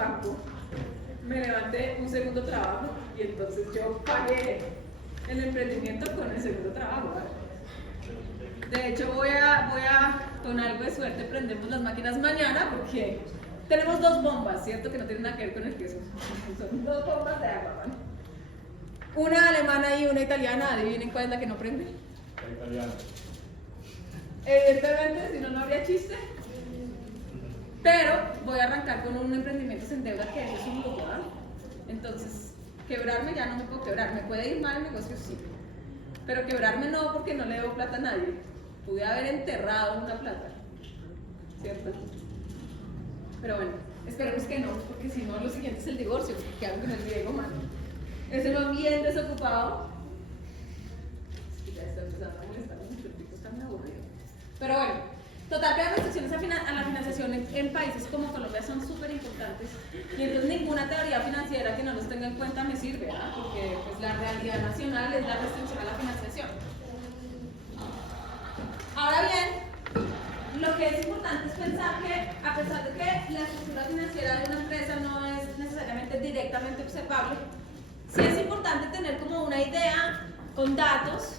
banco, me levanté un segundo trabajo y entonces yo pagué el emprendimiento con el segundo trabajo, ¿vale? De hecho, voy a, con algo de suerte, prendemos las máquinas mañana porque tenemos dos bombas, ¿cierto? Que no tienen nada que ver con el queso. Son dos bombas de agua, ¿vale? Una alemana y una italiana. Adivinen cuál es la que no prende. La italiana. Evidentemente, si no, no habría chiste. Pero voy a arrancar con un emprendimiento sin deuda que es un lujo, ¿vale? Entonces, quebrarme ya no me puedo quebrar. Me puede ir mal el negocio, sí. Pero quebrarme no, porque no le debo plata a nadie. Pude haber enterrado una plata, ¿cierto? Pero bueno, esperemos que no, porque si no, lo siguiente es el divorcio, que hago con el Diego, mano. Ese va bien desocupado. Es que ya está empezando a molestar mucho, el tipo está muy aburrido. Pero bueno, total que las restricciones a la financiación en países como Colombia son súper importantes. Y entonces ninguna teoría financiera que no los tenga en cuenta me sirve, ¿verdad? Porque pues, la realidad nacional es la restricción a la financiación. Ahora bien, lo que es importante es pensar que, a pesar de que la estructura financiera de una empresa no es necesariamente directamente observable, sí es importante tener como una idea con datos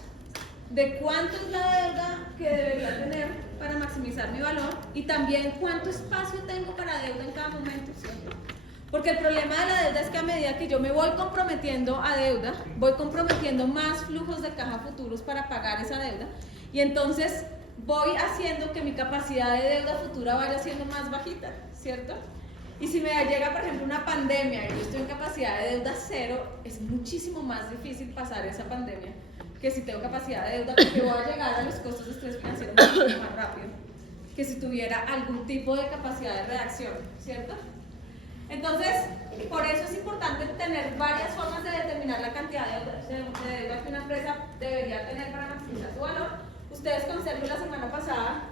de cuánto es la deuda que debería tener para maximizar mi valor y también cuánto espacio tengo para deuda en cada momento, ¿cierto? Porque el problema de la deuda es que a medida que yo me voy comprometiendo a deuda, voy comprometiendo más flujos de caja futuros para pagar esa deuda. Y entonces voy haciendo que mi capacidad de deuda futura vaya siendo más bajita, ¿cierto? Y si me llega, por ejemplo, una pandemia y yo estoy en capacidad de deuda cero, es muchísimo más difícil pasar esa pandemia que si tengo capacidad de deuda, porque voy a llegar a los costos de estrés financiero mucho más rápido que si tuviera algún tipo de capacidad de reacción, ¿cierto? Entonces, por eso es importante tener varias formas de determinar la cantidad de deuda que una empresa debería tener para maximizar su valor. Ustedes con Sergio la semana pasada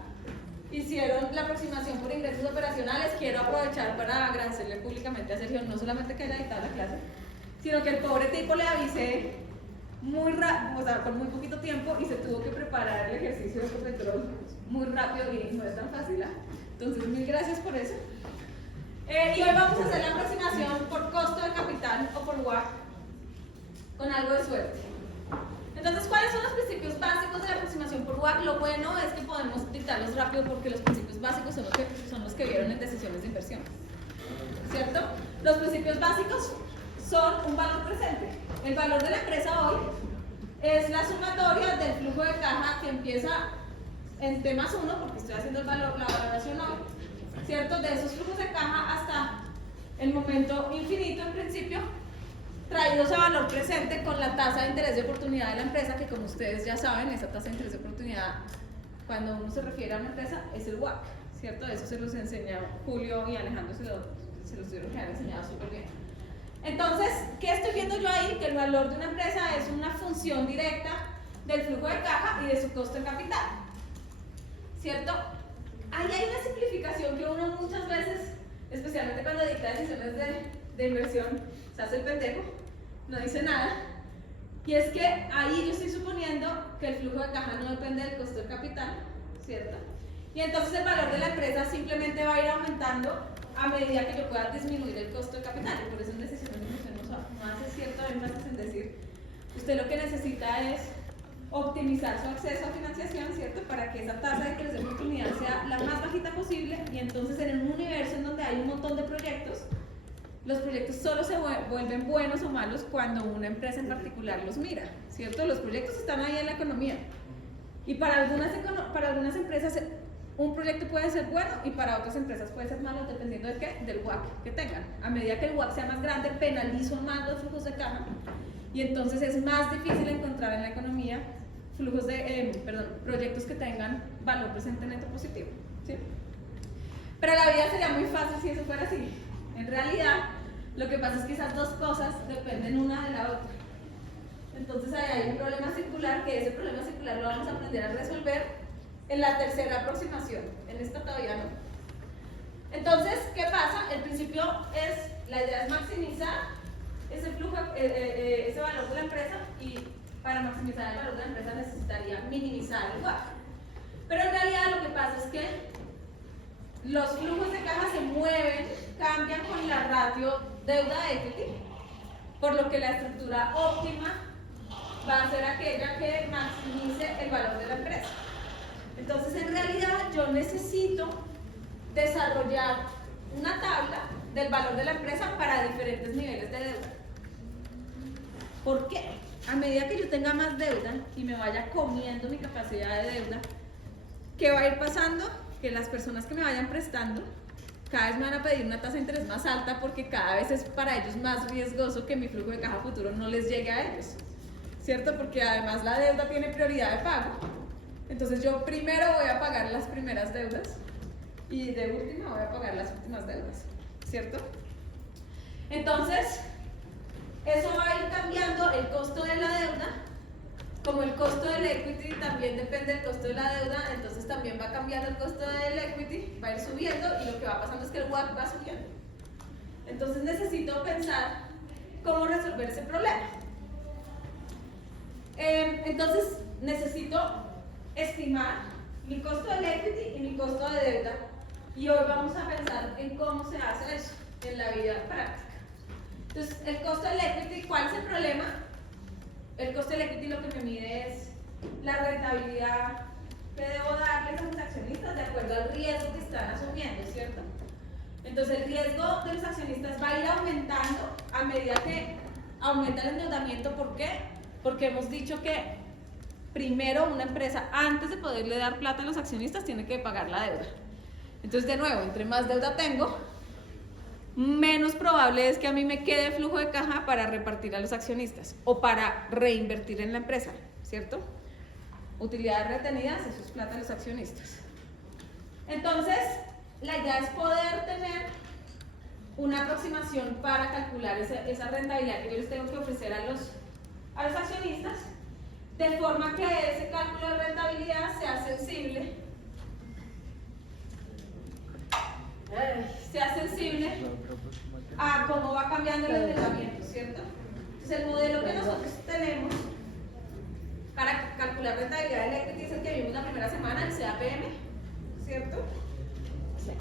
hicieron la aproximación por ingresos operacionales. Quiero aprovechar para agradecerle públicamente a Sergio, no solamente que haya editado la clase, sino que el pobre tipo le avisé muy rápido, o sea, con muy poquito tiempo y se tuvo que preparar el ejercicio de Ecopetrol muy rápido y no es tan fácil, ¿eh? Entonces, mil gracias por eso. Y hoy vamos a hacer la aproximación por costo de capital o por WACC con algo de suerte. Entonces, ¿cuáles son los principios básicos de la aproximación por WACC? Lo bueno es que podemos dictarlos rápido porque los principios básicos son los que vieron en decisiones de inversión, ¿cierto? Los principios básicos son un valor presente. El valor de la empresa hoy es la sumatoria del flujo de caja que empieza en T más 1, porque estoy haciendo la valoración hoy, ¿cierto? De esos flujos de caja hasta el momento infinito en principio, traídos a valor presente con la tasa de interés de oportunidad de la empresa, que como ustedes ya saben, esa tasa de interés de oportunidad, cuando uno se refiere a una empresa, es el WACC, ¿cierto? Eso se los enseñó Julio y Alejandro, se los tuvieron que haber enseñado súper bien. Entonces, ¿qué estoy viendo yo ahí? Que el valor de una empresa es una función directa del flujo de caja y de su costo en capital, ¿cierto? Ahí hay una simplificación que uno muchas veces, especialmente cuando dicta decisiones de inversión, se hace el pendejo, no dice nada, y es que ahí yo estoy suponiendo que el flujo de caja no depende del costo del capital, ¿cierto? Y entonces el valor de la empresa simplemente va a ir aumentando a medida que yo pueda disminuir el costo de capital, y por eso en decisiones de inversión no hace cierto énfasis en decir, usted lo que necesita es optimizar su acceso a financiación, ¿cierto? Para que esa tasa de interés de oportunidad sea la más bajita posible, y entonces en un universo en donde hay un montón de proyectos, los proyectos solo se vuelven buenos o malos cuando una empresa en particular los mira, ¿cierto? Los proyectos están ahí en la economía, y para algunas empresas un proyecto puede ser bueno y para otras empresas puede ser malo, dependiendo de qué, del WACC que tengan. A medida que el WACC sea más grande, penalizo más los flujos de caja, y entonces es más difícil encontrar en la economía proyectos que tengan valor presente neto positivo, ¿sí? Pero la vida sería muy fácil si eso fuera así. En realidad, lo que pasa es que esas dos cosas dependen una de la otra. Entonces ahí hay un problema circular, que ese problema circular lo vamos a aprender a resolver en la tercera aproximación. En esta todavía no. Entonces, ¿qué pasa? El principio es, la idea es maximizar ese flujo, ese valor de la empresa, y para maximizar el valor de la empresa necesitaría minimizar el WACC. Pero en realidad lo que pasa es que los flujos de caja se mueven cambian con la ratio deuda-equity, por lo que la estructura óptima va a ser aquella que maximice el valor de la empresa. Entonces, en realidad, yo necesito desarrollar una tabla del valor de la empresa para diferentes niveles de deuda. ¿Por qué? A medida que yo tenga más deuda y me vaya comiendo mi capacidad de deuda, ¿qué va a ir pasando? Que las personas que me vayan prestando cada vez me van a pedir una tasa de interés más alta porque cada vez es para ellos más riesgoso que mi flujo de caja futuro no les llegue a ellos, ¿cierto? Porque además la deuda tiene prioridad de pago. Entonces yo primero voy a pagar las primeras deudas y de última voy a pagar las últimas deudas, ¿cierto? Entonces, eso va a ir cambiando el costo de la deuda, como el costo del equity también depende del costo de la deuda, entonces también va cambiando el costo del equity, va a ir subiendo y lo que va pasando es que el WACC va subiendo. Entonces necesito pensar cómo resolver ese problema. Entonces necesito estimar mi costo del equity y mi costo de deuda y hoy vamos a pensar en cómo se hace eso en la vida práctica. Entonces, el costo del equity, ¿cuál es el problema? El costo del equity lo que me mide es la rentabilidad que debo darles a mis accionistas de acuerdo al riesgo que están asumiendo, ¿cierto? Entonces, el riesgo de los accionistas va a ir aumentando a medida que aumenta el endeudamiento. ¿Por qué? Porque hemos dicho que primero una empresa, antes de poderle dar plata a los accionistas, tiene que pagar la deuda. Entonces, de nuevo, entre más deuda tengo, menos probable es que a mí me quede flujo de caja para repartir a los accionistas o para reinvertir en la empresa, ¿cierto? Utilidades retenidas, eso es plata de los accionistas. Entonces, la idea es poder tener una aproximación para calcular esa rentabilidad que yo les tengo que ofrecer a los accionistas, de forma que ese cálculo de rentabilidad sea sensible a cómo va cambiando el endeudamiento, ¿cierto? Entonces, el modelo que nosotros tenemos para calcular rentabilidad del equity es el que vimos la primera semana, el CAPM, ¿cierto? Sí.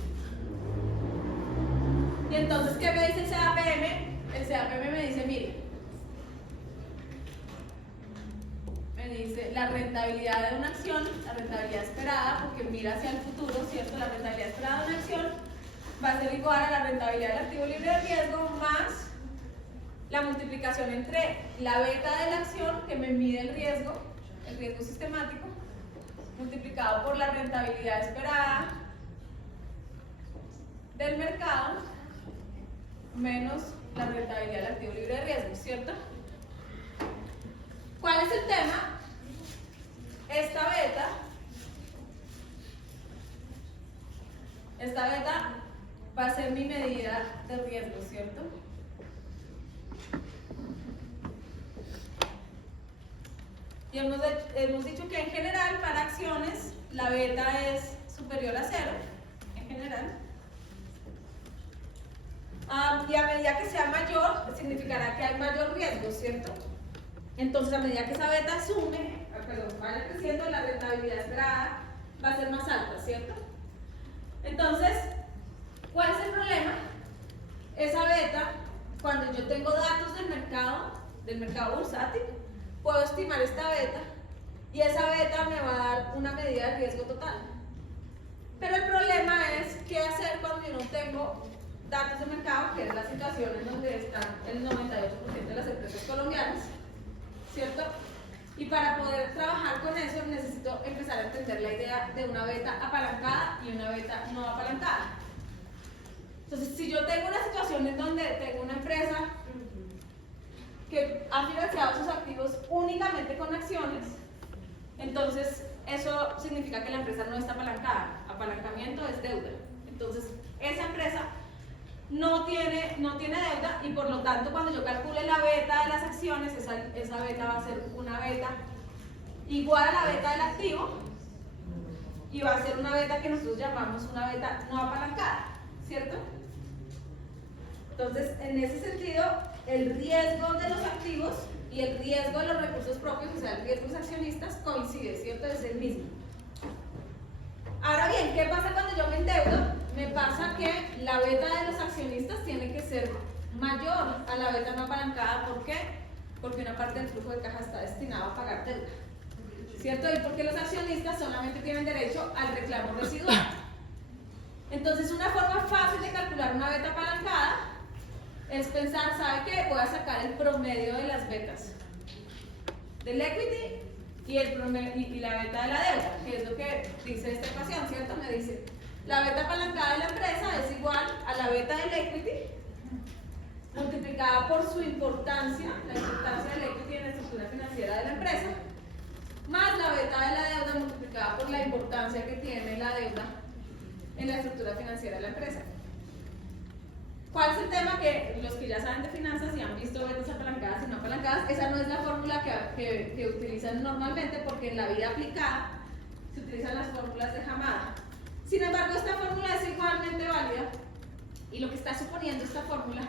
Y entonces, ¿qué me dice el CAPM? El CAPM me dice, mire, me dice la rentabilidad de una acción, la rentabilidad esperada, porque mira hacia el futuro, ¿cierto? La rentabilidad esperada de una acción va a ser igual a la rentabilidad del activo libre de riesgo más la multiplicación entre la beta de la acción, que me mide el riesgo sistemático, multiplicado por la rentabilidad esperada del mercado, menos la rentabilidad del activo libre de riesgo, ¿cierto? ¿Cuál es el tema? Esta beta va a ser mi medida de riesgo, ¿cierto? Y hemos dicho que en general para acciones la beta es superior a 0, en general. Y a medida que sea mayor, significará que hay mayor riesgo, ¿cierto? Entonces, a medida que esa beta vaya creciendo, la rentabilidad esperada va a ser más alta, ¿cierto? Entonces, ¿cuál es el problema? Esa beta, cuando yo tengo datos del mercado bursátil, puedo estimar esta beta y esa beta me va a dar una medida de riesgo total. Pero el problema es qué hacer cuando yo no tengo datos de mercado, que es la situación en donde están el 98% de las empresas colombianas, ¿cierto? Y para poder trabajar con eso necesito empezar a entender la idea de una beta apalancada y una beta no apalancada. Entonces, si yo tengo una situación en donde tengo una empresa que ha financiado sus activos únicamente con acciones, entonces eso significa que la empresa no está apalancada. Apalancamiento es deuda. Entonces, esa empresa no tiene deuda y por lo tanto cuando yo calcule la beta de las acciones, esa beta va a ser una beta igual a la beta del activo y va a ser una beta que nosotros llamamos una beta no apalancada, ¿cierto? Entonces, en ese sentido, el riesgo de los activos y el riesgo de los recursos propios, o sea, el riesgo de los accionistas, coincide, ¿cierto? Es el mismo. Ahora bien, ¿qué pasa cuando yo me endeudo? Me pasa que la beta de los accionistas ser mayor a la beta no apalancada. ¿Por qué? Porque una parte del flujo de caja está destinado a pagar deuda, ¿cierto? Y porque los accionistas solamente tienen derecho al reclamo residual. Entonces, una forma fácil de calcular una beta apalancada es pensar, ¿sabe qué? Voy a sacar el promedio de las betas del equity y la beta de la deuda, que es lo que dice esta ecuación, ¿cierto? Me dice, la beta apalancada de la empresa es igual a la beta del equity multiplicada por su importancia, la importancia del equity en la estructura financiera de la empresa, más la beta de la deuda multiplicada por la importancia que tiene la deuda en la estructura financiera de la empresa. ¿Cuál es el tema? Que los que ya saben de finanzas y han visto betas apalancadas y no apalancadas, esa no es la fórmula que utilizan normalmente, porque en la vida aplicada se utilizan las fórmulas de Hamada. Sin embargo, esta fórmula es igualmente válida, y lo que está suponiendo esta fórmula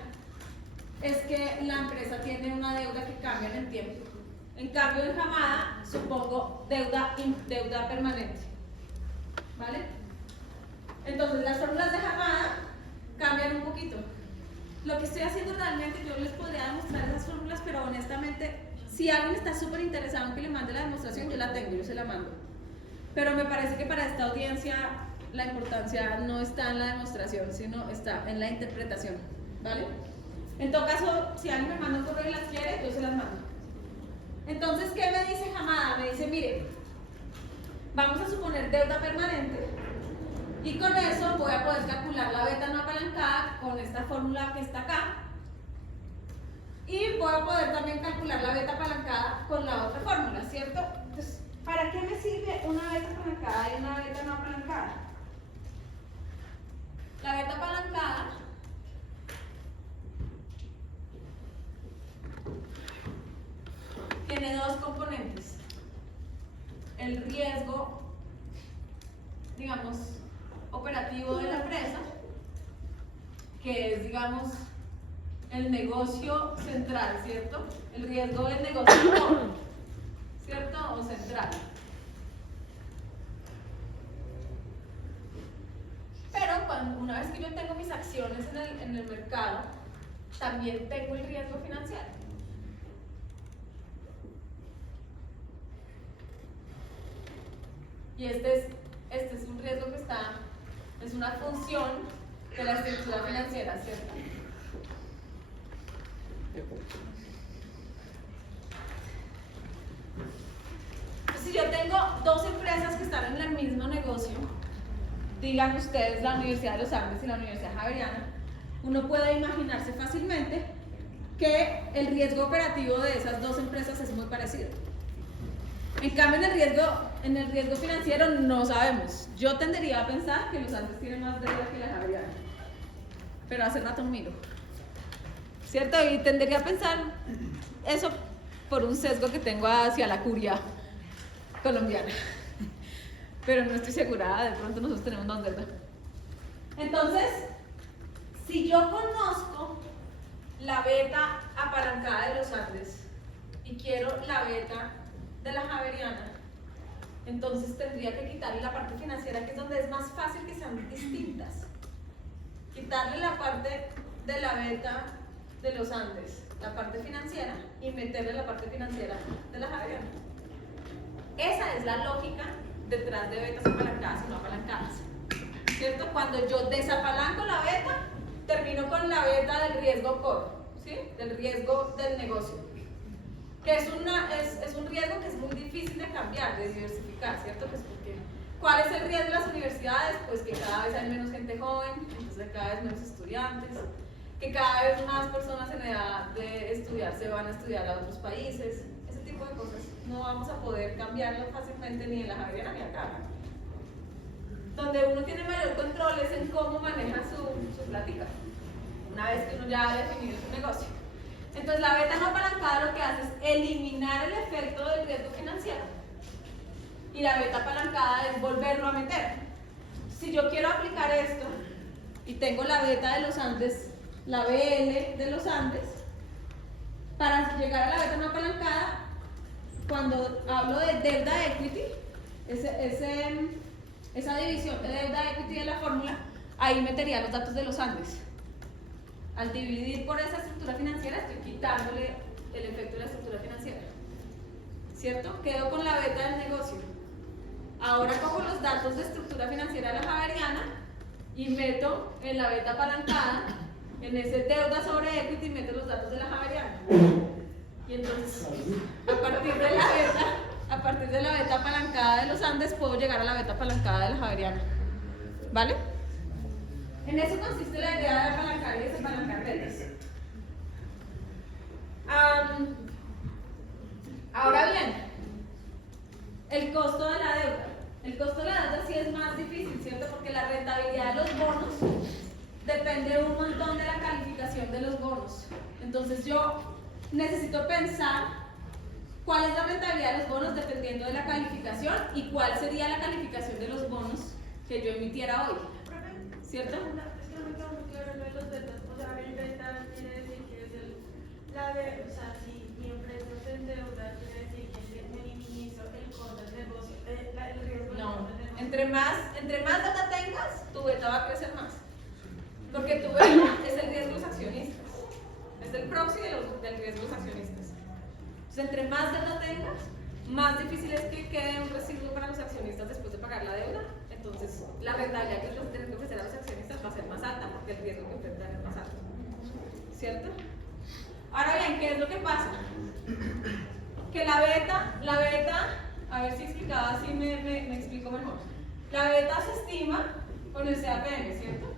es que la empresa tiene una deuda que cambia en el tiempo. En cambio, en Hamada supongo deuda permanente, ¿vale? Entonces, las fórmulas de Hamada cambian un poquito. Lo que estoy haciendo realmente, yo les podría demostrar esas fórmulas, pero honestamente, si alguien está súper interesado en que le mande la demostración, yo la tengo, yo se la mando. Pero me parece que para esta audiencia la importancia no está en la demostración, sino está en la interpretación, ¿vale? En todo caso, si alguien me manda un correo y las quiere, yo se las mando. Entonces, ¿qué me dice Hamada? Me dice, mire, vamos a suponer deuda permanente, y con eso voy a poder calcular la beta no apalancada con esta fórmula que está acá, y voy a poder también calcular la beta apalancada con la otra fórmula, ¿cierto? Entonces, ¿para qué me sirve una beta apalancada y una beta no apalancada? La beta apalancada tiene dos componentes: el riesgo, digamos, operativo de la empresa, que es, digamos, el negocio central, ¿cierto? El riesgo del negocio, ¿cierto? O central. Pero una vez que yo tengo mis acciones en el mercado, también tengo el riesgo financiero. Y este es un riesgo que es una función de la estructura financiera, ¿cierto? Si yo tengo dos empresas que están en el mismo negocio, digan ustedes la Universidad de los Andes y la Universidad Javeriana, uno puede imaginarse fácilmente que el riesgo operativo de esas dos empresas es muy parecido. En cambio, en el riesgo financiero no sabemos. Yo tendería a pensar que los Andes tienen más deuda que la Javeriana, pero hace rato no miro, ¿cierto? Y tendería a pensar eso por un sesgo que tengo hacia la curia colombiana, pero no estoy segura, de pronto nosotros tenemos más deuda. Entonces, si yo conozco la beta apalancada de los Andes y quiero la beta de la Javeriana, entonces tendría que quitarle la parte financiera, que es donde es más fácil que sean distintas. Quitarle la parte de la beta de los Andes, la parte financiera, y meterle la parte financiera de la Javeriana. Esa es la lógica detrás de betas apalancadas y no apalancadas, ¿cierto? Cuando yo desapalanco la beta, termino con la beta del riesgo core, ¿sí? Del riesgo del negocio, que es un riesgo que es muy difícil de cambiar, de diversificar, ¿cierto? Pues porque, ¿cuál es el riesgo de las universidades? Pues que cada vez hay menos gente joven, entonces cada vez menos estudiantes, que cada vez más personas en edad de estudiar se van a estudiar a otros países, ese tipo de cosas no vamos a poder cambiarlo fácilmente ni en la Javeriana ni acá. Donde uno tiene mayor control es en cómo maneja su plática, una vez que uno ya ha definido su negocio. Entonces, la beta no apalancada lo que hace es eliminar el efecto del riesgo financiero, y la beta apalancada es volverlo a meter. Si yo quiero aplicar esto y tengo la beta de los Andes, la BL de los Andes, para llegar a la beta no apalancada, cuando hablo de deuda equity, esa división de deuda equity de la fórmula, ahí metería los datos de los Andes. Al dividir por esa estructura financiera estoy quitándole el efecto de la estructura financiera, ¿cierto? Quedo con la beta del negocio. Ahora cojo los datos de estructura financiera de la Javeriana y meto en la beta apalancada, en ese deuda sobre equity, meto los datos de la Javeriana. Y entonces, a partir de la beta apalancada de los Andes, puedo llegar a la beta apalancada de la Javeriana. ¿Vale? En eso consiste la idea de apalancar y desapalancar betas. Ahora bien, el costo de la deuda. El costo de la deuda sí es más difícil, ¿cierto? Porque la rentabilidad de los bonos depende un montón de la calificación de los bonos. Entonces yo necesito pensar cuál es la rentabilidad de los bonos dependiendo de la calificación y cuál sería la calificación de los bonos que yo emitiera hoy, ¿cierto? Es que no me queda muy claro lo de los betas. O sea, el beta quiere decir que es la de, o sea, si mi empresa se endeuda, quiere decir que me minimizo el costo del negocio, el riesgo del No, negocio. entre más data tengas, tu beta va a crecer más. Porque tu beta es el riesgo de los accionistas. Es el proxy del riesgo de los accionistas. Entonces, entre más data tengas, más difícil es que quede un residuo para los accionistas después de pagar la deuda. Entonces, la rentabilidad que les tienen que ofrecer a los accionistas va a ser más alta porque el riesgo que enfrentan es más alto. ¿Cierto? Ahora bien, ¿qué es lo que pasa? Que la beta, a ver si explicaba así me explico mejor. La beta se estima con el CAPM, ¿cierto?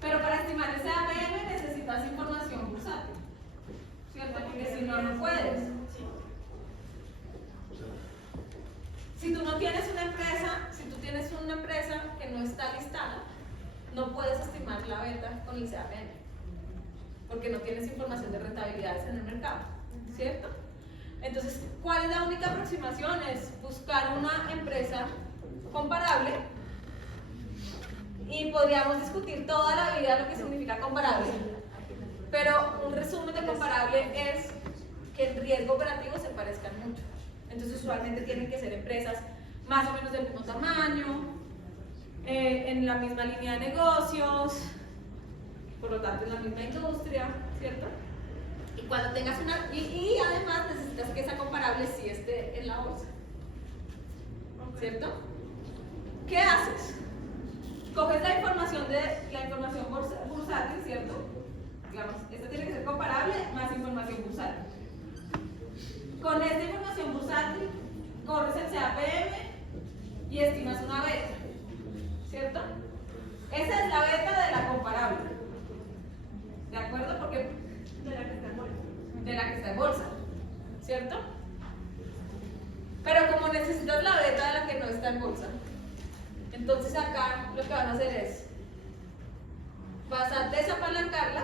Pero para estimar el CAPM necesitas información bursátil, ¿cierto? Porque si no, no puedes. Si tú no tienes una empresa, si tú tienes una empresa que no está listada, no puedes estimar la beta con el CAPM, porque no tienes información de rentabilidades en el mercado, ¿cierto? Entonces, ¿cuál es la única aproximación? Es buscar una empresa comparable. Y podríamos discutir toda la vida lo que significa comparable, pero un resumen de comparable es que el riesgo operativo se parezcan mucho. Entonces usualmente tienen que ser empresas más o menos del mismo tamaño, en la misma línea de negocios, por lo tanto en la misma industria, ¿cierto? Y cuando tengas una, y además necesitas que esa comparable sí esté en la bolsa, ¿cierto? ¿Qué haces? Coges la información bursátil, ¿cierto? Digamos, esta tiene que ser comparable más información bursátil. Con esta información bursátil, corres el CAPM y estimas una beta, ¿cierto? Esa es la beta de la comparable. ¿De acuerdo? Porque De la que está en bolsa. de la que está en bolsa, ¿cierto? Pero como necesitas la beta de la que no está en bolsa, entonces acá lo que van a hacer es, vas a desapalancarla,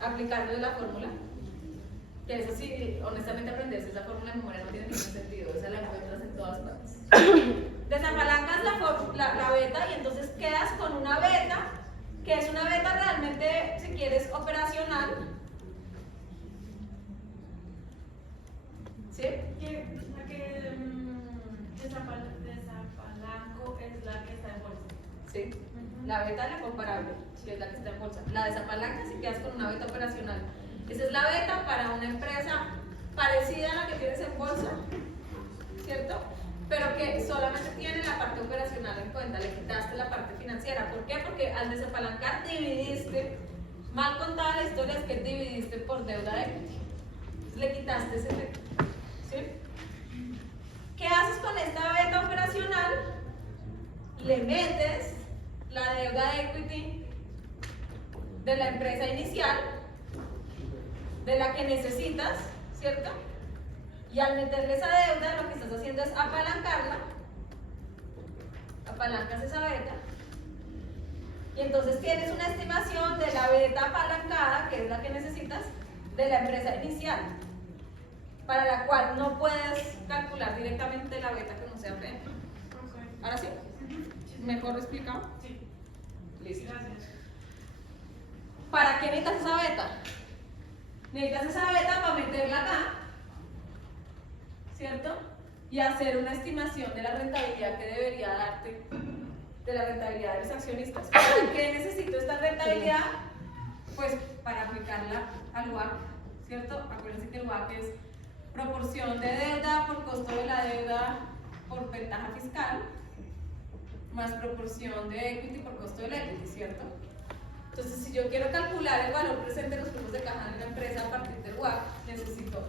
aplicando la fórmula, que eso sí, honestamente aprenderse esa fórmula de memoria no tiene ningún sentido, esa la encuentras en todas partes. Desapalancas la beta y entonces quedas con una beta, que es una beta realmente, si quieres, operacional. ¿Sí? La que desapalanco es la que está en bolsa. Sí. La beta es la comparable, si es la que está en bolsa. La desapalancas y quedas con una beta operacional. Esa es la beta para una empresa parecida a la que tienes en bolsa, ¿cierto? Pero que solamente tiene la parte operacional en cuenta, le quitaste la parte financiera. ¿Por qué? Porque al desapalancar dividiste, mal contada la historia es que dividiste por deuda equity. Le quitaste ese efecto. ¿Sí? ¿Qué haces con esta beta operacional? Le metes la deuda de equity de la empresa inicial, de la que necesitas, ¿cierto? Y al meterle esa deuda, lo que estás haciendo es apalancarla, apalancas esa beta, y entonces tienes una estimación de la beta apalancada, que es la que necesitas, de la empresa inicial, para la cual no puedes calcular directamente la beta que no sea PM. ¿Ahora sí? ¿Mejor explicado? Sí. Listo. Gracias. ¿Para qué necesitas esa beta? Necesitas esa beta para meterla acá, ¿cierto? y hacer una estimación de la rentabilidad que debería darte, de la rentabilidad de los accionistas. ¿Para qué necesito esta rentabilidad? Pues para aplicarla al WACC, ¿cierto? Acuérdense que el WACC es proporción de deuda por costo de la deuda por ventaja fiscal, más proporción de equity por costo del equity, ¿cierto? Entonces, si yo quiero calcular el valor presente de los flujos de caja de una empresa a partir del WACC, necesito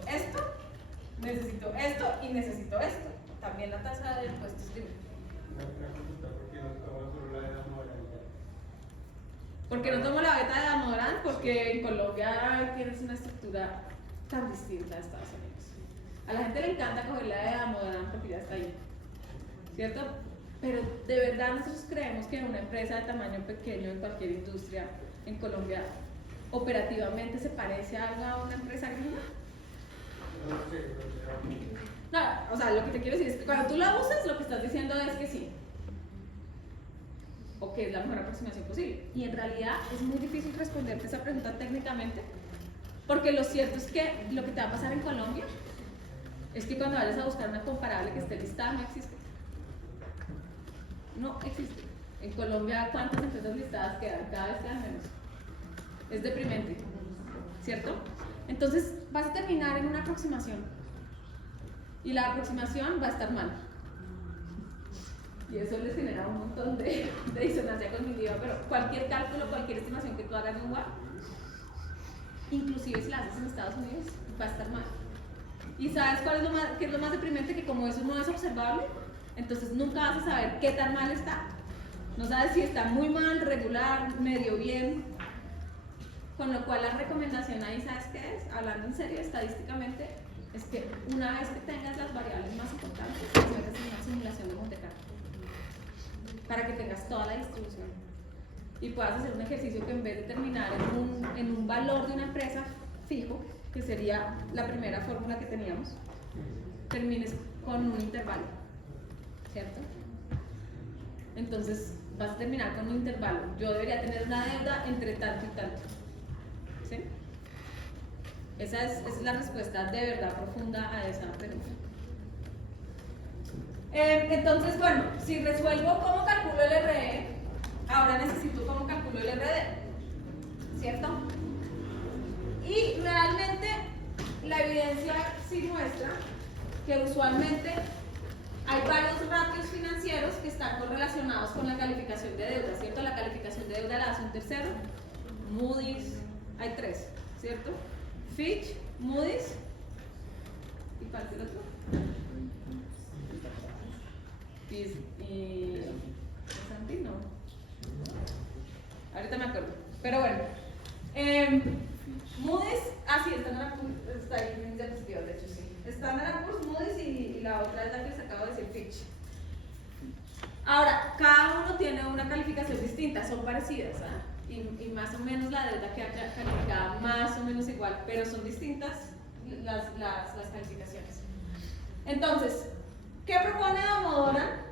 esto y necesito esto. También la tasa de impuestos libre. ¿Por qué no tomo la beta de Damodaran? Porque en Colombia tienes una estructura tan distinta a Estados Unidos. A la gente le encanta coger la de Damodaran porque ya está ahí, ¿cierto? Pero de verdad nosotros creemos que una empresa de tamaño pequeño en cualquier industria en Colombia operativamente se parece a una empresa gringa. No, o sea, lo que te quiero decir es que cuando tú la usas, lo que estás diciendo es que sí, o que es la mejor aproximación posible. Y en realidad es muy difícil responderte esa pregunta técnicamente, porque lo cierto es que lo que te va a pasar en Colombia es que cuando vayas a buscar una comparable que esté listada, no existe. No existe. En Colombia, ¿cuántas empresas listadas quedan? Cada vez quedan menos. Es deprimente, ¿cierto? Entonces vas a terminar en una aproximación y la aproximación va a estar mal y eso les genera un montón de disonancia cognitiva, pero cualquier cálculo, cualquier estimación que tú hagas en WACC, inclusive si la haces en Estados Unidos, va a estar mal. ¿Y sabes cuál es qué es lo más deprimente? Que como eso no es observable, entonces nunca vas a saber qué tan mal está. No sabes si está muy mal, regular, medio bien. Con lo cual la recomendación ahí, ¿sabes qué es? Hablando en serio, estadísticamente, es que una vez que tengas las variables más importantes, hagas una simulación de Monte Carlo para que tengas toda la distribución y puedas hacer un ejercicio que en vez de terminar en un valor de una empresa fijo, que sería la primera fórmula que teníamos, termines con un intervalo, ¿cierto? Entonces vas a terminar con un intervalo. Yo debería tener una deuda entre tanto y tanto. ¿Sí? Esa es la respuesta de verdad profunda a esa pregunta. Entonces, bueno, si resuelvo cómo calculo el RE, ahora necesito cómo calculo el RD, ¿cierto? Y realmente la evidencia sí muestra que usualmente hay varios ratios financieros que están correlacionados con la calificación de deuda, ¿cierto? La calificación de deuda la hace un tercero, Moody's, hay tres, ¿cierto? Fitch, Moody's, ¿y cuál es el otro? Y Santi, no. Ahorita me acuerdo. Pero bueno, Moody's, sí, está ahí en diapositivas, de hecho, sí. Standard & Poor's, Moody's y la otra es la que les acabo de decir, Fitch. Ahora, cada uno tiene una calificación distinta, son parecidas, ¿ah? Y más o menos la deuda queda calificada más o menos igual, pero son distintas las calificaciones. Entonces, ¿qué propone Damodaran?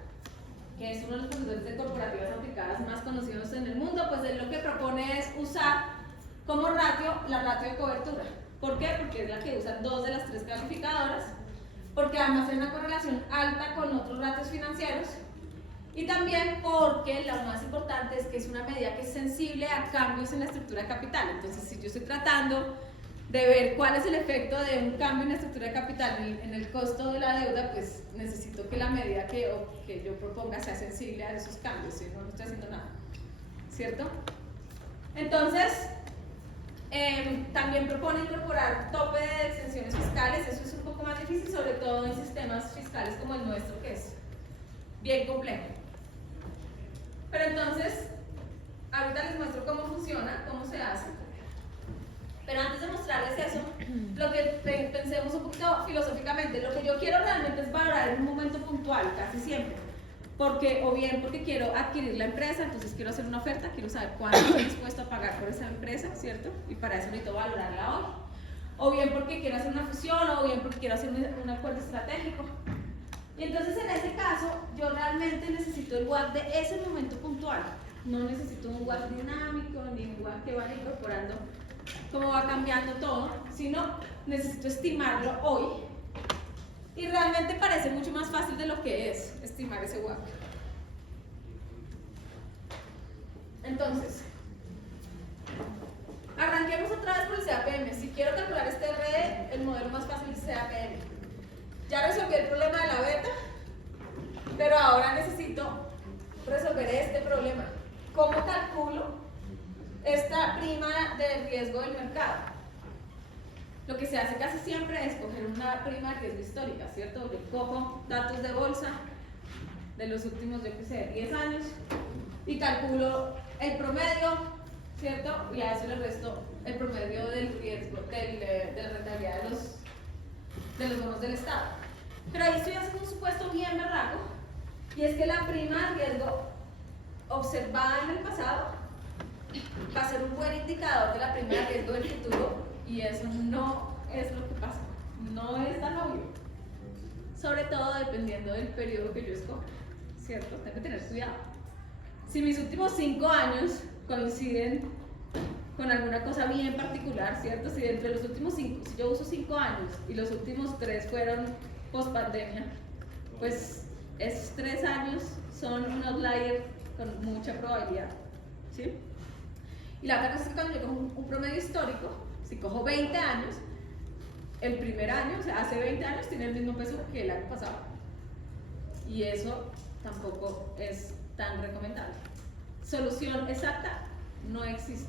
Que es uno de los profesores de corporativas aplicadas más conocidos en el mundo, pues él lo que propone es usar como ratio la ratio de cobertura. ¿Por qué? Porque es la que usan dos de las tres calificadoras, porque además hay una correlación alta con otros ratios financieros, y también porque lo más importante es que es una medida que es sensible a cambios en la estructura de capital. Entonces, si yo estoy tratando de ver cuál es el efecto de un cambio en la estructura de capital en el costo de la deuda, pues necesito que la medida que yo proponga sea sensible a esos cambios, si no, no estoy haciendo nada, ¿cierto? Entonces, también propone incorporar tope de exenciones fiscales. Eso es un poco más difícil, sobre todo en sistemas fiscales como el nuestro, que es bien complejo. Pero entonces, ahorita les muestro cómo funciona, cómo se hace. Pero antes de mostrarles eso, lo que pensemos un poquito filosóficamente, lo que yo quiero realmente es valorar en un momento puntual, casi siempre. O bien porque quiero adquirir la empresa, entonces quiero hacer una oferta, quiero saber cuánto estoy dispuesto a pagar por esa empresa, ¿cierto? Y para eso necesito valorarla hoy. O bien porque quiero hacer una fusión, o bien porque quiero hacer un acuerdo estratégico. Y entonces en ese caso, yo realmente necesito el WACC de ese momento puntual. No necesito un WACC dinámico, ni un WACC que vaya incorporando cómo va cambiando todo, sino necesito estimarlo hoy. Y Y realmente parece mucho más fácil de lo que es estimar ese WACC. Entonces, arranquemos otra vez por el CAPM. Si quiero calcular este RE, el modelo más fácil es CAPM. Ya resolví el problema de la beta, pero ahora necesito resolver este problema. ¿Cómo calculo esta prima de riesgo del mercado? Lo que se hace casi siempre es coger una prima de riesgo histórica, ¿cierto? Yo cojo datos de bolsa de los últimos, yo qué sé, 10 años y calculo el promedio, ¿cierto? Y a eso le resto el promedio del riesgo, de la rentabilidad de los bonos del Estado. Pero ahí estoy haciendo un supuesto bien berraco, y es que la prima de riesgo observada en el pasado va a ser un buen indicador de la prima de riesgo del futuro, y eso no es lo que pasa, no es tan obvio, sobre todo dependiendo del periodo que yo escoja, ¿cierto? Tengo que tener cuidado. Si mis últimos 5 años coinciden con alguna cosa bien particular, ¿cierto? Si entre los últimos 5, si yo uso 5 años y los últimos 3 fueron post pandemia, pues esos 3 años son un outlier con mucha probabilidad, ¿sí? Y la otra cosa es que cuando yo cojo un promedio histórico, si cojo 20 años, el primer año, o sea, hace 20 años, tiene el mismo peso que el año pasado. Y eso tampoco es tan recomendable. Solución exacta no existe.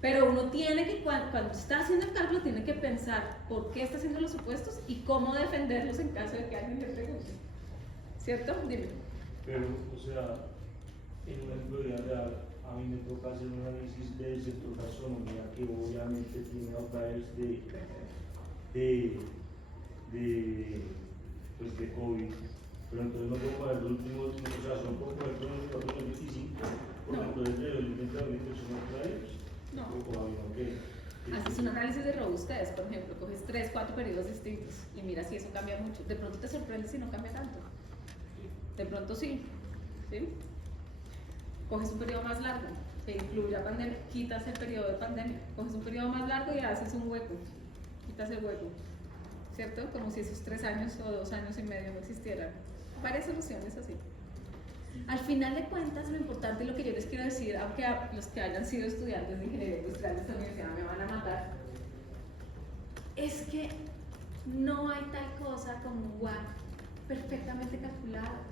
Pero uno tiene que, cuando está haciendo el cálculo, tiene que pensar por qué está haciendo los supuestos y cómo defenderlos en caso de que alguien le pregunte. ¿Cierto? Dime. Pero, o sea, en una empleabilidad real, a mí me toca hacer un análisis del sector gastronomía que obviamente tiene outliers pues de COVID. Pero entonces no puedo poner los últimos, o sea, son por ejemplo los 2025, porque entonces de 2020 a 2028 son outliers. No. Okay. Haces un análisis de robustez, por ejemplo, coges 3, 4 periodos distintos y mira si eso cambia mucho. De pronto te sorprende si no cambia tanto. De pronto sí. ¿Sí? Coges un periodo más largo que incluya pandemia, quitas el periodo de pandemia, coges un periodo más largo y haces un hueco, quitas el hueco, ¿cierto? Como si esos 3 años o 2 años y medio no existieran. Varias soluciones así. Al final de cuentas, lo importante y lo que yo les quiero decir, aunque a los que hayan sido estudiantes de ingeniería industrial de esta universidad me van a matar, es que no hay tal cosa como un WACC perfectamente calculado.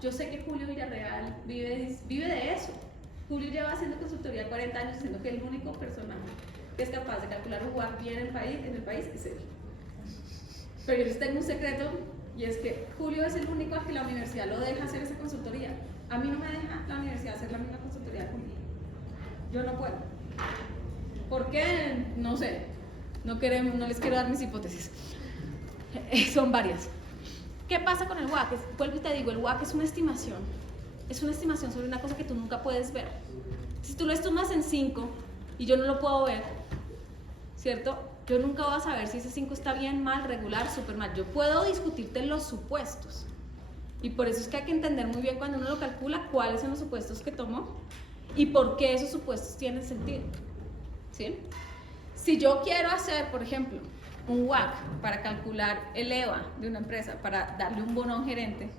Yo sé que Julio Villarreal vive de eso. Julio lleva haciendo consultoría 40 años, siendo que el único personaje que es capaz de calcular un WACC bien en el país es él. Pero yo les tengo un secreto, y es que Julio es el único a que la universidad lo deja hacer esa consultoría. A mí no me deja la universidad hacer la misma consultoría de Julio. Yo no puedo. ¿Por qué? No sé. No les quiero dar mis hipótesis. Son varias. ¿Qué pasa con el WACC? Vuelvo y te digo, el WACC es una estimación. Es una estimación sobre una cosa que tú nunca puedes ver. Si tú lo estimas en 5 y yo no lo puedo ver, ¿cierto? Yo nunca voy a saber si ese 5 está bien, mal, regular, súper mal. Yo puedo discutirte los supuestos. Y por eso es que hay que entender muy bien cuando uno lo calcula cuáles son los supuestos que tomó y por qué esos supuestos tienen sentido. ¿Sí? Si yo quiero hacer, por ejemplo, un WACC para calcular el EVA de una empresa, para darle un bono a un gerente,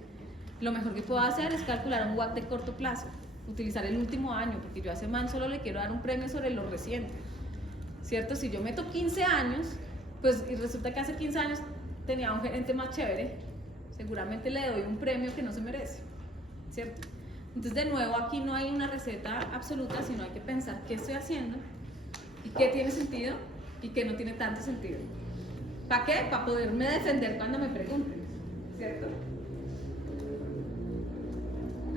lo mejor que puedo hacer es calcular un WACC de corto plazo, utilizar el último año, porque yo a ese man solo le quiero dar un premio sobre lo reciente. ¿Cierto? Si yo meto 15 años, pues y resulta que hace 15 años tenía un gerente más chévere, seguramente le doy un premio que no se merece, ¿cierto? Entonces, de nuevo, aquí no hay una receta absoluta, sino hay que pensar qué estoy haciendo y qué tiene sentido y qué no tiene tanto sentido. ¿Para qué? Para poderme defender cuando me pregunten, ¿cierto?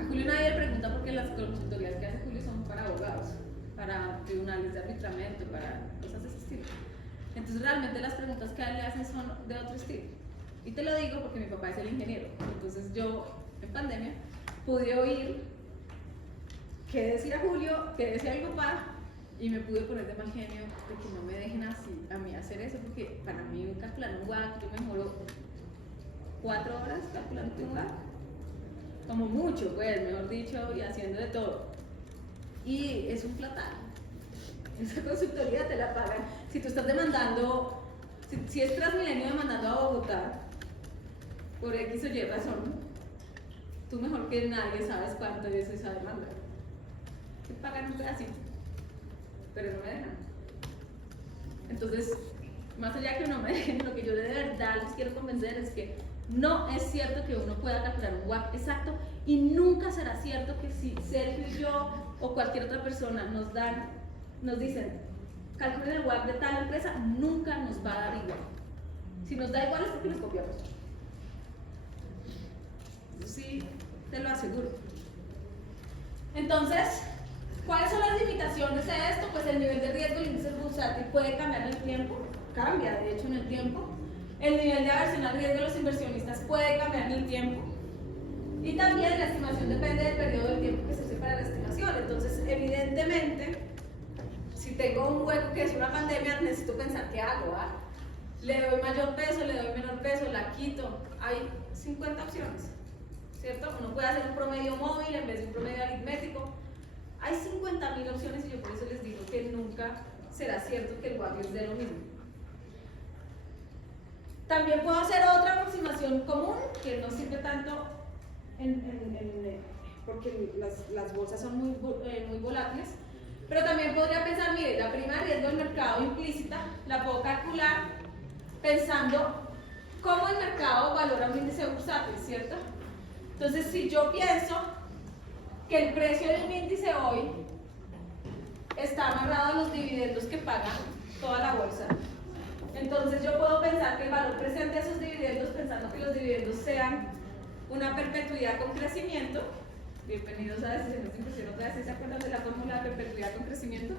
A Julio nadie le pregunta porque las consultorías que hace Julio son para abogados, para tribunales de arbitramiento, para cosas de ese estilo. Entonces realmente las preguntas que a él le hacen son de otro estilo. Y te lo digo porque mi papá es el ingeniero. Entonces yo, en pandemia, pude oír qué decía Julio, qué decía mi papá, y me pude poner de mal genio de que no me dejen así a mí hacer eso, porque para mí calcular un WACC, yo me demoro 4 horas calculando un WACC, como mucho, pues, mejor dicho, y haciendo de todo. Y es un platal. Esa consultoría te la pagan. Si tú estás demandando, si es Transmilenio demandando a Bogotá, por X o Y razón, tú mejor que nadie sabes cuánto es esa demanda. Que pagan un pedacito, pero no me dejan. Entonces, más allá que no me dejen, lo que yo de verdad les quiero convencer es que no es cierto que uno pueda calcular un WACC exacto y nunca será cierto que si Sergio y yo o cualquier otra persona nos dicen, calculen el WACC de tal empresa, nunca nos va a dar igual. Si nos da igual es porque nos copiamos. Sí, te lo aseguro. Entonces, ¿cuáles son las limitaciones de esto? Pues el nivel de riesgo del índice bursátil puede cambiar en el tiempo, cambia de hecho en el tiempo. El nivel de aversión al riesgo de los inversionistas puede cambiar en el tiempo. Y también la estimación depende del periodo del tiempo que se use para la estimación. Entonces, evidentemente, si tengo un hueco que es una pandemia, necesito pensar qué hago. ¿Le doy mayor peso, le doy menor peso, la quito? Hay 50 opciones, ¿cierto? Uno puede hacer un promedio móvil en vez de un promedio aritmético. Hay 50.000 opciones y yo por eso les digo que nunca será cierto que el WACC es de lo mismo. También puedo hacer otra aproximación común que no sirve tanto porque las bolsas son muy volátiles, pero también podría pensar, mire, la prima de riesgo del mercado implícita la puedo calcular pensando cómo el mercado valora un índice bursátil, ¿cierto? Entonces, si yo pienso que el precio de un índice hoy está amarrado a los dividendos que paga toda la bolsa, entonces yo puedo pensar que el valor presente de esos dividendos, pensando que los dividendos sean una perpetuidad con crecimiento. Bienvenidos a Decisiones de Inversión otra vez. ¿Se acuerdan de la fórmula de perpetuidad con crecimiento?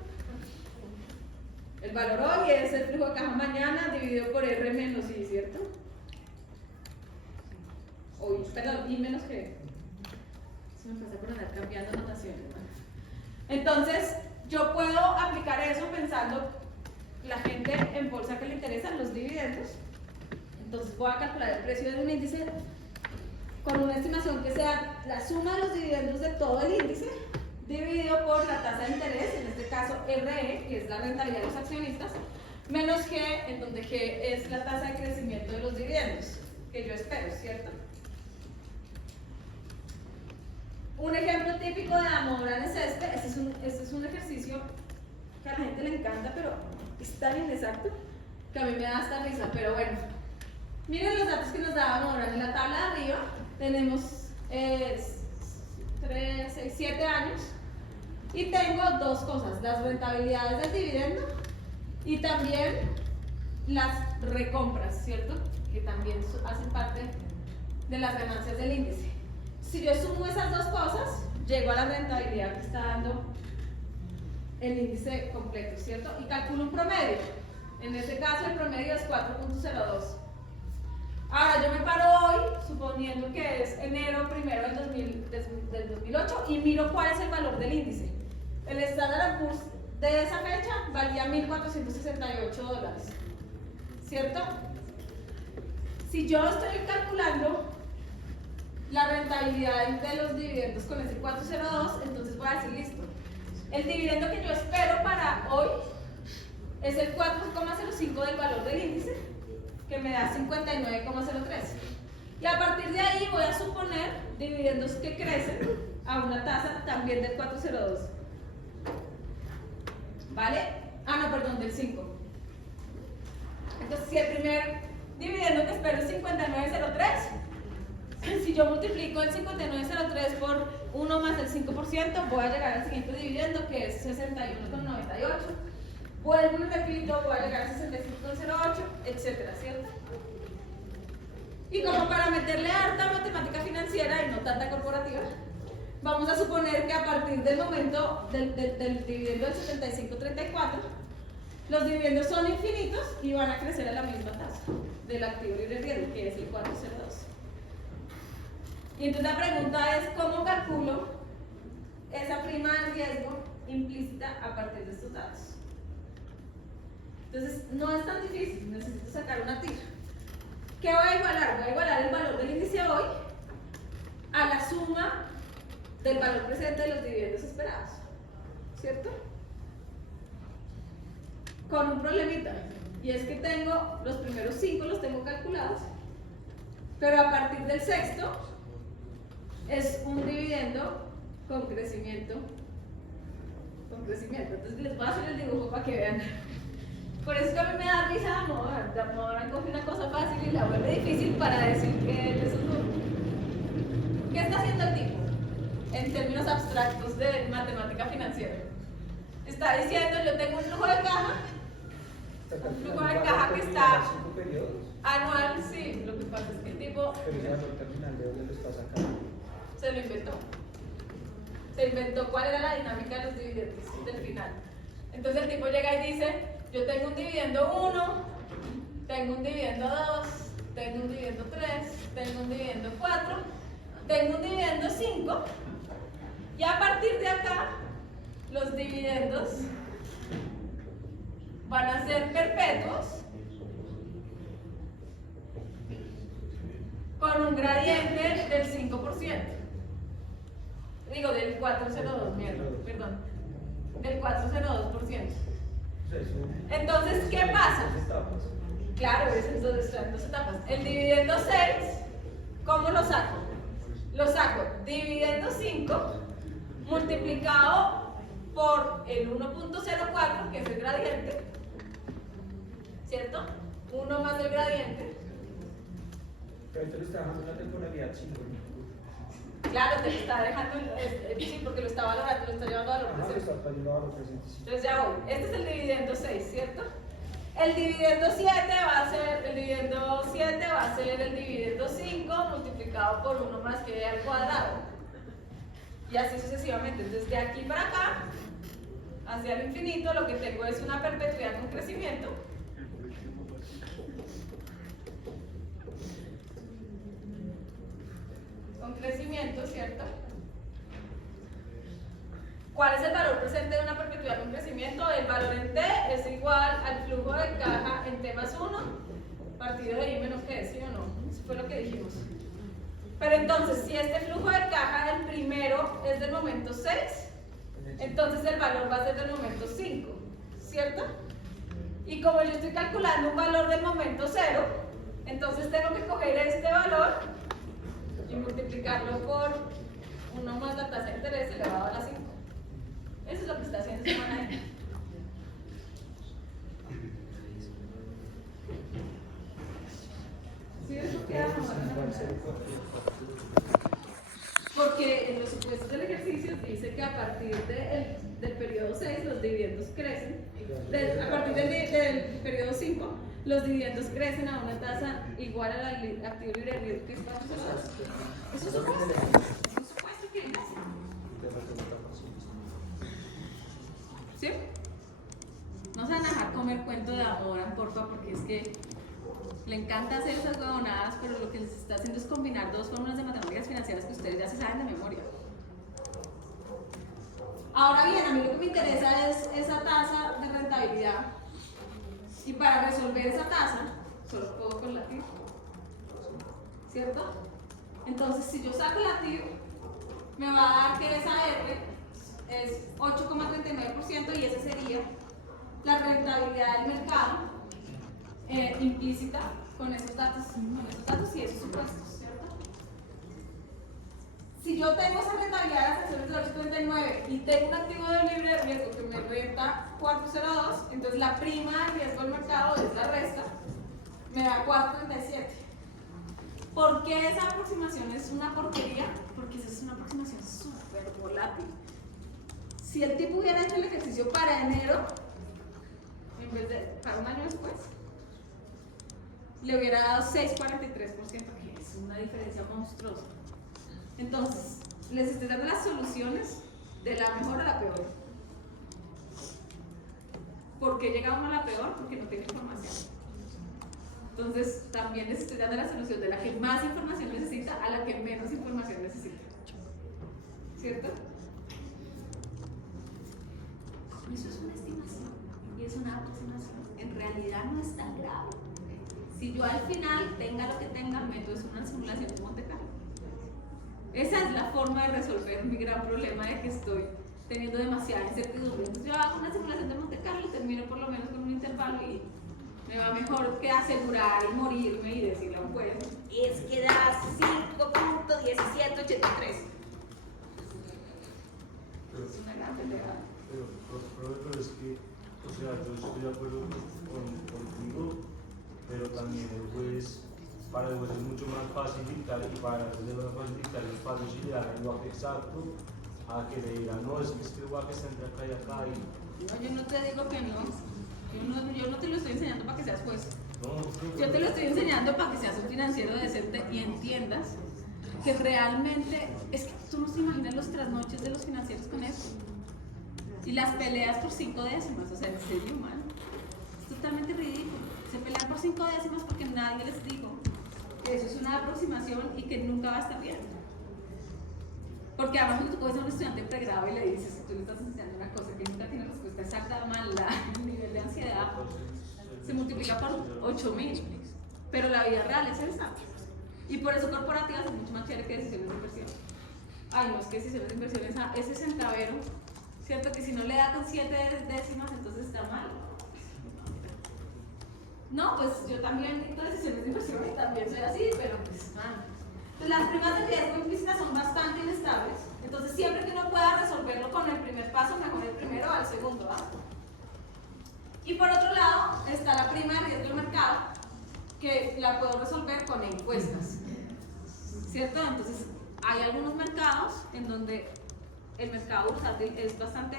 El valor hoy es el flujo de caja mañana dividido por R menos I, ¿cierto? Hoy, perdón, I menos G. Se me pasa por andar cambiando notaciones. Entonces, yo puedo aplicar eso pensando la gente en bolsa que le interesan los dividendos. Entonces voy a calcular el precio de un índice con una estimación que sea la suma de los dividendos de todo el índice dividido por la tasa de interés, en este caso RE, que es la rentabilidad de los accionistas, menos G, en donde G es la tasa de crecimiento de los dividendos, que yo espero, ¿cierto? Un ejemplo típico de Amoran es este. Este es un ejercicio que a la gente le encanta, pero es tan inexacto que a mí me da hasta risa, pero bueno. Miren los datos que nos daba Amoran. En la tabla de arriba tenemos 7 años y tengo dos cosas, las rentabilidades del dividendo y también las recompras, ¿cierto? Que también hacen parte de las ganancias del índice. Si yo sumo esas dos cosas, llego a la rentabilidad que está dando el índice completo, ¿cierto? Y calculo un promedio. En este caso el promedio es 4.02. Ahora yo me paro hoy, suponiendo que es enero 1 del 2008, y miro cuál es el valor del índice. El Standard & Poor's de esa fecha valía $1.468, ¿cierto? Si yo estoy calculando la rentabilidad de los dividendos con ese 4.02, entonces voy a decir, listo, el dividendo que yo espero para hoy es el 4.05 del valor del índice, que me da 59.03. Y a partir de ahí voy a suponer dividendos que crecen a una tasa también del 4.02. ¿Vale? Ah, no, perdón, del 5. Entonces, si el primer dividendo que espero es 59.03, si yo multiplico el 59.03 por 1 más el 5%, voy a llegar al siguiente dividendo, que es 61.98. Vuelvo y repito, voy a llegar a 65.08, etcétera, ¿cierto? Y como para meterle harta matemática financiera y no tanta corporativa, vamos a suponer que a partir del momento del dividendo del 75.34, los dividendos son infinitos y van a crecer a la misma tasa del activo libre de riesgo, que es el 4.02. Y entonces la pregunta es, ¿cómo calculo esa prima de riesgo implícita a partir de estos datos? Entonces, no es tan difícil, necesito sacar una tira. ¿Qué voy a igualar? Voy a igualar el valor del índice hoy a la suma del valor presente de los dividendos esperados, ¿cierto? Con un problemita, y es que tengo los primeros 5 los tengo calculados, Pero a partir del sexto es un dividendo con crecimiento. Entonces les voy a hacer el dibujo para que vean. Por eso es que a mí me da risa Amora coge una cosa fácil y la vuelve difícil para decir que eso es ¿Qué está haciendo el tipo? En términos abstractos de matemática financiera. Está diciendo, yo tengo un flujo de caja que está anual, sí, lo que pasa es que el tipo se lo inventó. Se inventó cuál era la dinámica de los dividendos del final. Entonces el tipo llega y dice, yo tengo un dividendo 1, tengo un dividendo 2, tengo un dividendo 3, tengo un dividendo 4, tengo un dividendo 5, y a partir de acá los dividendos van a ser perpetuos con un gradiente del 5%. Digo, del 402, perdón. Del 402%. Entonces, ¿qué pasa? Claro, es en dos etapas. El dividendo 6, ¿cómo lo saco? Lo saco dividendo 5 multiplicado por el 1.04, que es el gradiente, ¿cierto? 1 más el gradiente. Pero esto le está dejando una temporalidad chingona. Claro, te lo está dejando, sí, porque lo está valorando, lo está llevando a valor presente. Entonces ya voy. Este es el dividendo 6, ¿cierto? El dividendo 7 va a ser el dividendo 5 multiplicado por 1 más que al cuadrado. Y así sucesivamente. Entonces de aquí para acá, hacia el infinito, lo que tengo es una perpetuidad con crecimiento. Con crecimiento, ¿cierto? ¿Cuál es el valor presente de una perpetuidad con crecimiento? El valor en T es igual al flujo de caja en T más 1 partido de I menos G, ¿sí o no? Eso fue lo que dijimos. Pero entonces, si este flujo de caja, el primero, es del momento 6, entonces el valor va a ser del momento 5, ¿cierto? Y como yo estoy calculando un valor del momento 0, entonces tengo que coger este valor y multiplicarlo por 1 más la tasa de interés elevado a la 5. Eso es lo que está haciendo ese man ahí. ¿Sí eso queda mejor? Porque en los supuestos del ejercicio dice que a partir del periodo 6 los dividendos crecen, a partir del periodo 5 los dividendos crecen a una tasa igual a la activo libre de riesgo que es 4%. Eso es supuesto. Es un supuesto que dice. ¿Sí? No se van a dejar comer cuento de Amora, porfa, porque es que le encanta hacer esas huevonadas, pero lo que les está haciendo es combinar dos fórmulas de matemáticas financieras que ustedes ya se saben de memoria. Ahora bien, a mí lo que me interesa es esa tasa de rentabilidad. Y para resolver esa tasa, solo puedo con la TIR, ¿cierto? Entonces, si yo saco la TIR, me va a dar que esa R es 8,39% y esa sería la rentabilidad del mercado implícita con esos datos y esos supuestos, ¿cierto? Si yo tengo esa rentabilidad de las acciones del 8,39 y tengo un activo de libre de riesgo que me renta 4,02, entonces la prima de riesgo del mercado es la resta, me da 4,37. ¿Por qué esa aproximación es una porquería? Porque esa es una aproximación súper volátil. Si el tipo hubiera hecho el ejercicio para enero, en vez de para un año después, le hubiera dado 6,43%, que es una diferencia monstruosa. Entonces, les estoy dando las soluciones de la mejor a la peor. ¿Por qué llega uno a la peor? Porque no tiene información. Entonces, también les estoy dando la solución de la que más información necesita a la que menos información necesita. ¿Cierto? Eso es una estimación y es una aproximación. En realidad no es tan grave. Si yo al final tenga lo que tenga, meto es una simulación de Monte Carlo. Esa es la forma de resolver mi gran problema de que estoy teniendo demasiada incertidumbre. Entonces yo hago una simulación de Monte Carlo, termino por lo menos con un intervalo y me va mejor que asegurar y morirme y decirle a un juez, es que da pues es mucho más fácil dictar y para hacer más fácil dictar los pasos y le dan el WAP exacto a que le digan, no, es que el WAP está entre acá y acá y No, yo no te digo que no. Yo no te lo estoy enseñando para que seas juez. no, Yo te lo estoy enseñando para que seas un financiero decente y entiendas que realmente, es que tú no te imaginas los trasnoches de los financieros con eso. Y las peleas por 5 décimas, o sea, en serio, man. Es totalmente ridículo. Se pelean por 5 décimas porque nadie les dijo que eso es una aproximación y que nunca va a estar bien. Porque además cuando tú puedes a un estudiante de pregrado y le dices, si tú le estás enseñando una cosa que nunca tiene respuesta exacta, mal, el nivel de ansiedad se multiplica por 8.000. Pero la vida real es esa. Y por eso corporativas es mucho más chévere que decisiones de inversión. Ay, no, es que decisiones de inversión es a ese centavero, ¿cierto? Que si no le da con 7 décimas, entonces está mal. No, pues yo también dicto decisiones de inversión y también soy así, pero pues, man. Entonces, las primas de riesgo implícitas son bastante inestables. Entonces, siempre que uno pueda resolverlo con el primer paso, mejor el primero al segundo, ¿va? Y por otro lado, está la prima de riesgo del mercado, que la puedo resolver con encuestas, ¿cierto? Entonces, hay algunos mercados en donde el mercado bursátil es bastante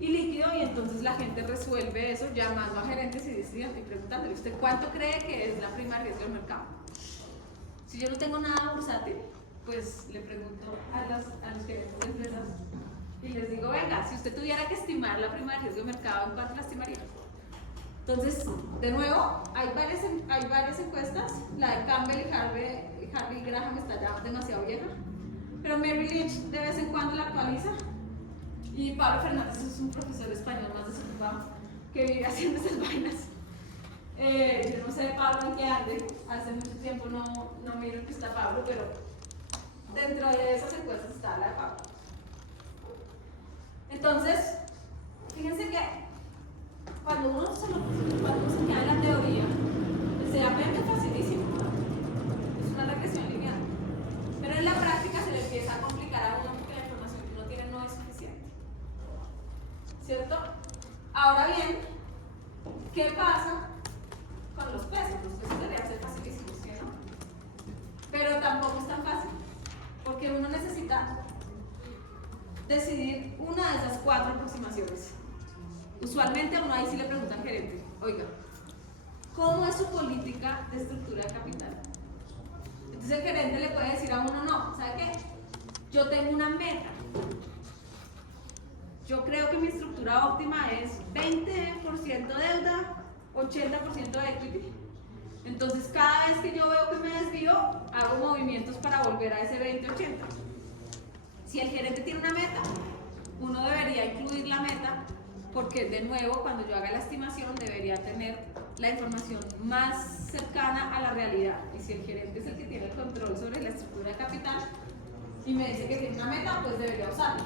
ilíquido y entonces la gente resuelve eso llamando a gerentes y diciendo y preguntándole, ¿usted cuánto cree que es la prima de riesgo del mercado? Si yo no tengo nada bursátil, pues le pregunto a los gerentes de empresas y les digo, venga, si usted tuviera que estimar la prima de riesgo del mercado, ¿en cuánto la estimaría? Entonces, de nuevo, hay varias encuestas, la de Campbell y Harvey Graham está ya demasiado vieja, pero Mary Lynch de vez en cuando la actualiza, y Pablo Fernández es un profesor español más desocupado que vive haciendo esas vainas. Yo no sé Pablo en qué ande, hace mucho tiempo no miro en qué está Pablo, pero dentro de esas encuestas está la de Pablo. Entonces, fíjense que cuando uno se queda en la teoría, se aprende facilísimo, ¿no? Es una regresión lineal. Pero en la práctica se le empieza a complicar a uno porque la información que uno tiene no es suficiente. ¿Cierto? Ahora bien, ¿qué pasa con los pesos? Los pesos deberían ser facilísimos, ¿sí, no? Pero tampoco es tan fácil, porque uno necesita decidir una de esas 4 aproximaciones. Usualmente a uno ahí sí le pregunta al gerente, oiga, ¿cómo es su política de estructura de capital? Entonces el gerente le puede decir a uno, no, ¿sabe qué? Yo tengo una meta. Yo creo que mi estructura óptima es 20% deuda, 80% de equity. Entonces cada vez que yo veo que me desvío, hago movimientos para volver a ese 20-80. Si el gerente tiene una meta, uno debería incluir la meta porque de nuevo cuando yo haga la estimación debería tener la información más cercana a la realidad. Y si el gerente es el que tiene el control sobre la estructura de capital y me dice que tiene una meta, pues debería usarla.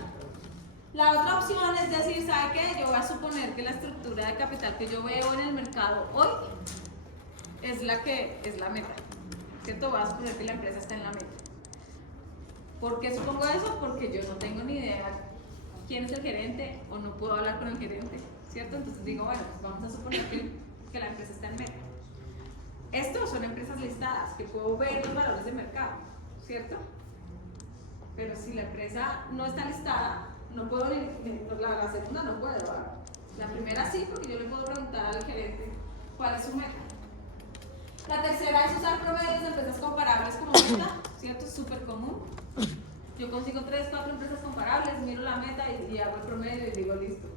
La otra opción es decir, ¿sabe qué? Yo voy a suponer que la estructura de capital que yo veo en el mercado hoy es la que es la meta, ¿cierto? Voy a suponer que la empresa está en la meta. ¿Por qué supongo eso? Porque yo no tengo ni idea quién es el gerente o no puedo hablar con el gerente, ¿cierto? Entonces digo, bueno, pues vamos a suponer que la empresa está en meta. Estos son empresas listadas, que puedo ver los valores de mercado, ¿cierto? Pero si la empresa no está listada, no puedo la segunda no puedo, ¿verdad? La primera sí, porque yo le puedo preguntar al gerente cuál es su meta. La tercera es usar promedios de empresas comparables como meta, ¿cierto? Es súper común. Yo consigo 3, 4 empresas comparables, miro la meta y hago el promedio y digo listo.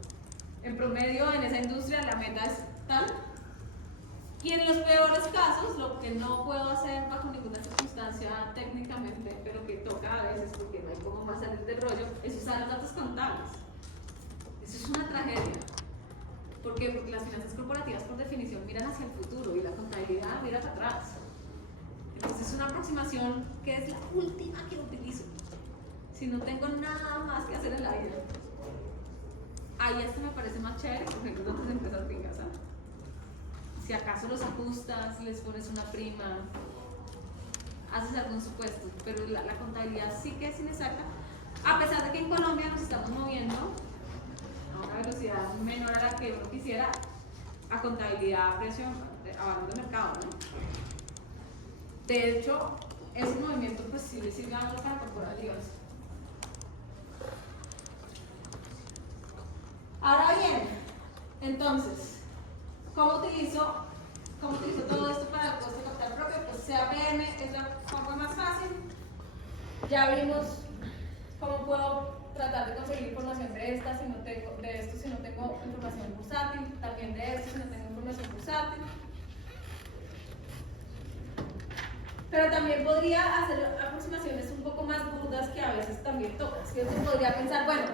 En promedio en esa industria la meta es tal. Y en los peores casos, lo que no puedo hacer bajo ninguna circunstancia técnicamente, pero que toca a veces porque no hay cómo más salir del rollo, es usar los datos contables. Eso es una tragedia. ¿Por qué? Porque las finanzas corporativas por definición miran hacia el futuro y la contabilidad mira para atrás. Entonces es una aproximación que es la última que utilizo. Si no tengo nada más que hacer en la vida. Ahí esto me parece más chévere, por ejemplo, en otras empresas gringas, ¿sabes? Si acaso los ajustas, les pones una prima, haces algún supuesto, pero la contabilidad sí que es inexacta, a pesar de que en Colombia nos estamos moviendo a una velocidad menor a la que uno quisiera, a contabilidad a precio, a valor de mercado, ¿no? De hecho, ese movimiento pues sí le sirve a uno para incorporar ligas. Ahora bien, entonces, ¿cómo utilizo todo esto para el costo de capital propio? Pues CAPM es la forma más fácil. Ya vimos cómo puedo tratar de conseguir información de esto si no tengo información bursátil, también de esto si no tengo información bursátil. Pero también podría hacer aproximaciones un poco más burdas que a veces también toca. ¿Cierto? Podría pensar, bueno,